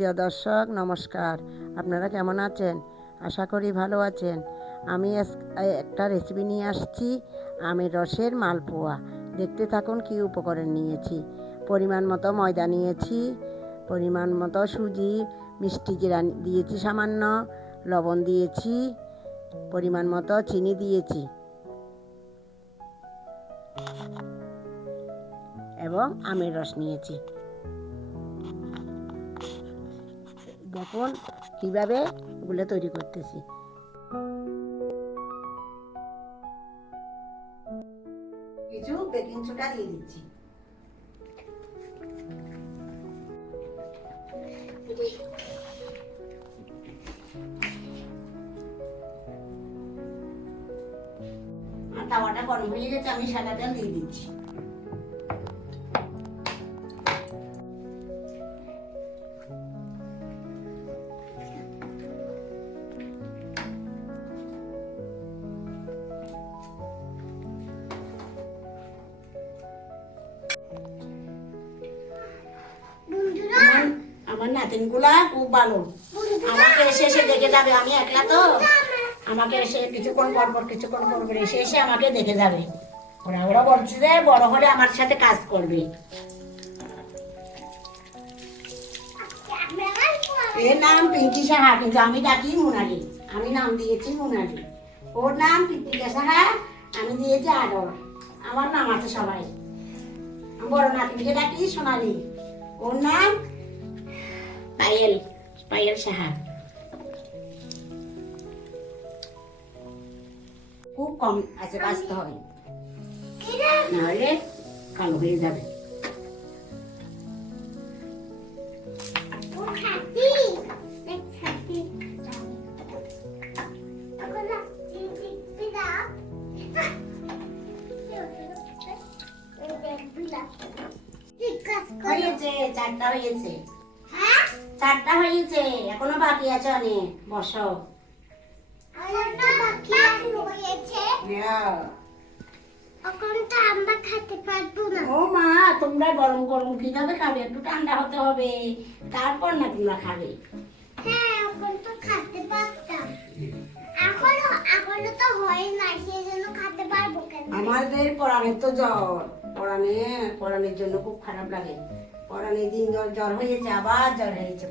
প্রিয় দর্শক নমস্কার। আপনারা কেমন আছেন? আশা করি ভালো আছেন। আমি একটা রেসিপি নিয়ে আসছি, আমের রসের মালপোয়া। দেখতে থাকুন কি উপকরণ নিয়েছি। পরিমাণ মতো ময়দা নিয়েছি, পরিমাণ মতো সুজি, মিষ্টি জিরা দিয়েছি সামান্য, লবণ দিয়েছি, পরিমাণ মতো চিনি দিয়েছি এবং আমের রস নিয়েছি। দেখুন কিভাবে এগুলো তৈরি করতেছি। কিছু বেকিং সোডা দিয়ে দিচ্ছি। তাওয়াটা গরম হয়ে গেছে, আমি সাদা তেল দিয়ে দিচ্ছি। আমার নাতিনগুলা খুব ভালো, আমাকে এসে এসে দেখে যাবে। আমি একলা তো, আমাকে এসে কিছুক্ষণ পর এসে এসে আমাকে দেখে যাবে। ওরা বলছে যে বড় হলে আমার সাথে কাজ করবে। এর নাম পিঙ্কি সাহা, কিন্তু আমি ডাকি মোনালি। আমি নাম দিয়েছি মোনালি। ওর নাম পিঙ্কিকা সাহা, আমি দিয়েছি আদর। আমার নাম আছে সবাই। বড় নাতিনকে ডাকি সোনালি, ওর নাম পায়েল সাহা। খুব কম আছে বাঁচতে হয়, নাহলে কালো হয়ে যাবে। হয়েছে, চারটা হয়েছে, চারটা হয়েছে, এখনো বাকি আছে অনেক। বসো। ও মা, তোমরা গরম গরম কিভাবে খাবে? একটু ঠান্ডা হতে হবে, তারপর না তোমরা খাবে। আমাদের পরাণের তো জ্বর, পরাণের জন্য খুব খারাপ লাগে। পরাণের দিন জ্বর হয়েছে, আবার জ্বর হয়েছে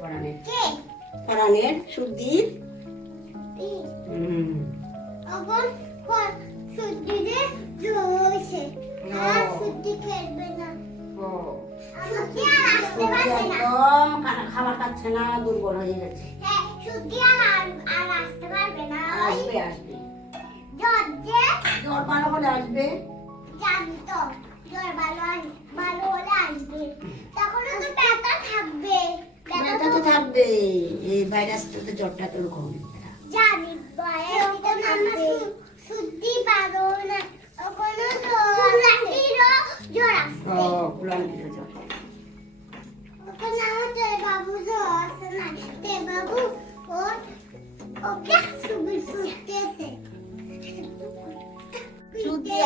পরাণের সুদ্দির। খাবার খাচ্ছে না, দুর্বল হয়ে গেছে। আসবে জ্বর ভালো হলে আসবে। ব্যথা তো থাকবে, এই ভাইরাসটা তো, জ্বরটা তো এরকম জানি।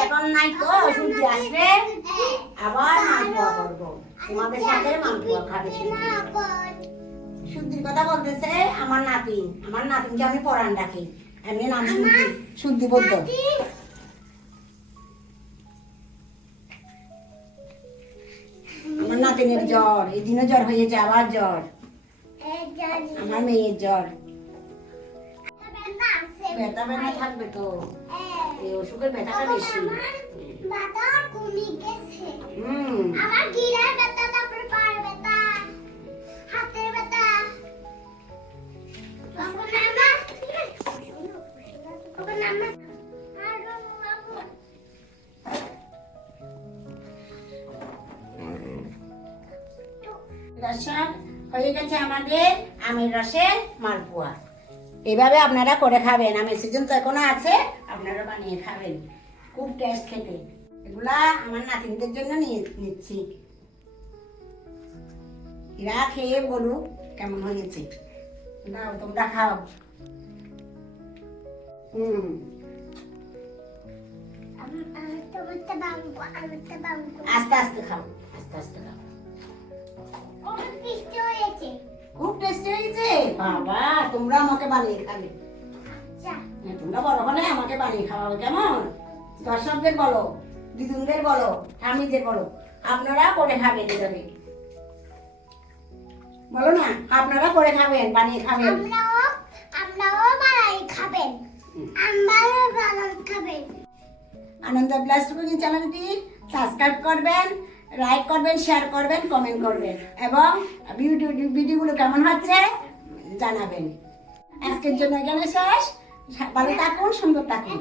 এখন নাই তো, সূর্য আসবে আবার মালপোয়া করবো তোমাদের সাথে। মালপোয়া খাবে সুদ্দির কথা বলতেছে আমার নাতিনকে আমি পরাণ ডাকি, এমনি নাম সুদ্দি বলতো। আমার নাতিনের জ্বর, এই দিনও জ্বর হয়েছে, আবার জ্বর। আমার মেয়ের জ্বর, ব্যথা থাকবে তো, এই অসুখের ব্যথাটা বেশি। হয়ে গেছে আমাদের আমের রসের মালপোয়া। এভাবে আপনারা করে খাবেন, আমের সিজন তো এখনো আছে, আপনারা বানিয়ে খাবেন, খুব টেস্ট খেতে। এগুলা আমার নাতিনদের জন্য নিচ্ছি, এরা খেয়ে বলুক কেমন হয়েছে। দাও, তোমরা খাও। আস্তে আস্তে খাও, আস্তে আস্তে খাও। খুব টেস্ট বাবা তোমরা আমাকে বানিয়ে খাবে। তোমরা বড় হলে আমাকে বানিয়ে খাওয়াবে কেমন? দর্শকদের বলো, দিদুনদের বলো, স্বামীদের বলো, আপনারা করে খাবেন এভাবে। বলো না, আপনারা করে খাবেন, বানিয়ে খাবেন। আমরাও বানাই খাবেন। আমরাও বানাই খাবেন। আনন্দ প্লাস কুকিং চ্যানেলটি সাবস্ক্রাইব করবেন, লাইক করবেন, শেয়ার করবেন, কমেন্ট করবেন এবং ভিডিওগুলো কেমন হচ্ছে জানাবেন। আজকের জন্য এখানে শেষ। ভালো থাকুন, সুন্দর থাকুন।